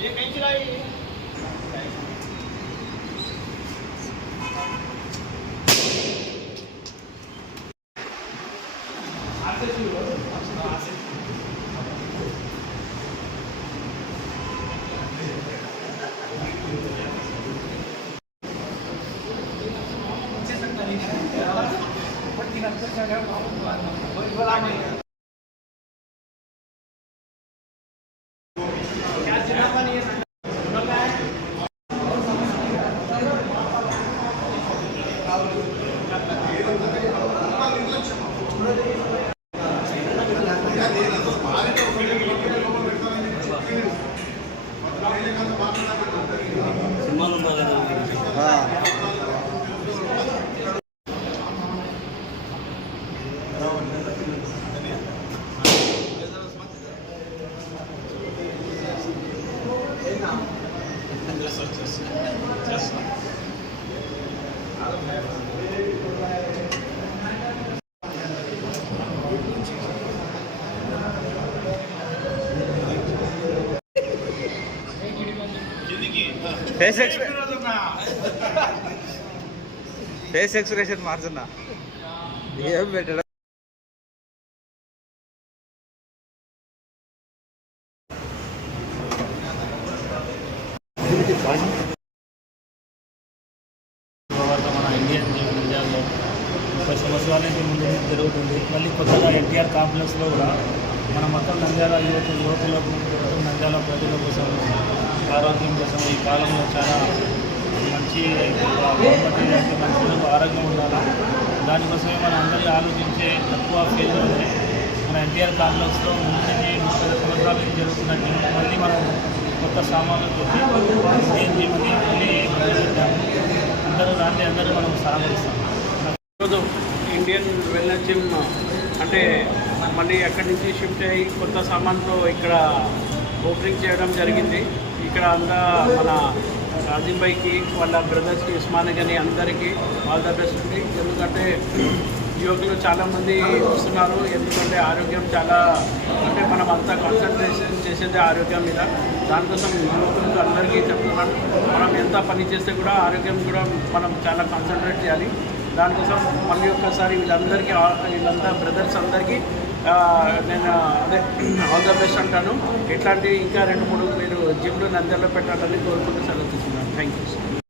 ये कहीं चलाई ఫేస్ ఎక్స్ప్రెషన్ మార్చున్నా ఏం పెట్టడం. మన ఇండియన్ నిజాల్లో 30 సంవత్సరాల నుంచి ముందు జరుగుతుంది. మళ్ళీ కొత్తగా ఎన్టీఆర్ కాంప్లెక్స్లో కూడా మన మొత్తం నంద్యాల యువకుల మొత్తం నంద్యాల ప్రజల కోసం ఆరోగ్యం కోసం ఈ కాలంలో చాలా మంచి మంచి ఆరోగ్యం ఉండాలి. దానికోసమే మన అందరి ఆలోచించే తక్కువ ఫీజులోనే మన ఎన్టీఆర్ కాంప్లెక్స్లో ముందు నుంచి 30 సంవత్సరాల నుంచి జరుగుతున్నట్టు మళ్ళీ మనం కొత్త సామాన్లు పెట్టి మళ్ళీ అందరూ దాన్ని అందరూ మనం సహకరిస్తాం. ఈరోజు ఇండియన్ వెల్నెస్ జిమ్ అంటే మళ్ళీ అక్కడి నుంచి షిఫ్ట్ అయ్యి కొత్త సామాన్తో ఇక్కడ ఓపెనింగ్ చేయడం జరిగింది. ఇక్కడ అంతా మన రాజీవ్ భాయ్కి వాళ్ళ బ్రదర్స్కి ఉస్మాన్ కానీ అందరికీ ఆల్ ద బెస్ట్ ఉంది. ఎందుకంటే యువకులు చాలామంది వస్తున్నారు. ఎందుకంటే ఆరోగ్యం చాలా అంటే మనం అంతా కాన్సన్ట్రేషన్ చేసేది ఆరోగ్యం మీద. దానికోసం యువకులకు అందరికీ చెప్తున్నాను, మనం ఎంత పని చేస్తే కూడా ఆరోగ్యం కూడా మనం చాలా కాన్సన్ట్రేట్ చేయాలి. దానికోసం మళ్ళీ ఒక్కసారి వీళ్ళంతా బ్రదర్స్ అందరికీ నేను అదే ఆల్ ద బెస్ట్ అంటాను. ఇట్లాంటి ఇంకా 2-3 మీరు జిమ్లు నంద్యాలలో పెట్టాలని కోరుకుంటూ సెలవు తీసుకున్నాను. Thank you.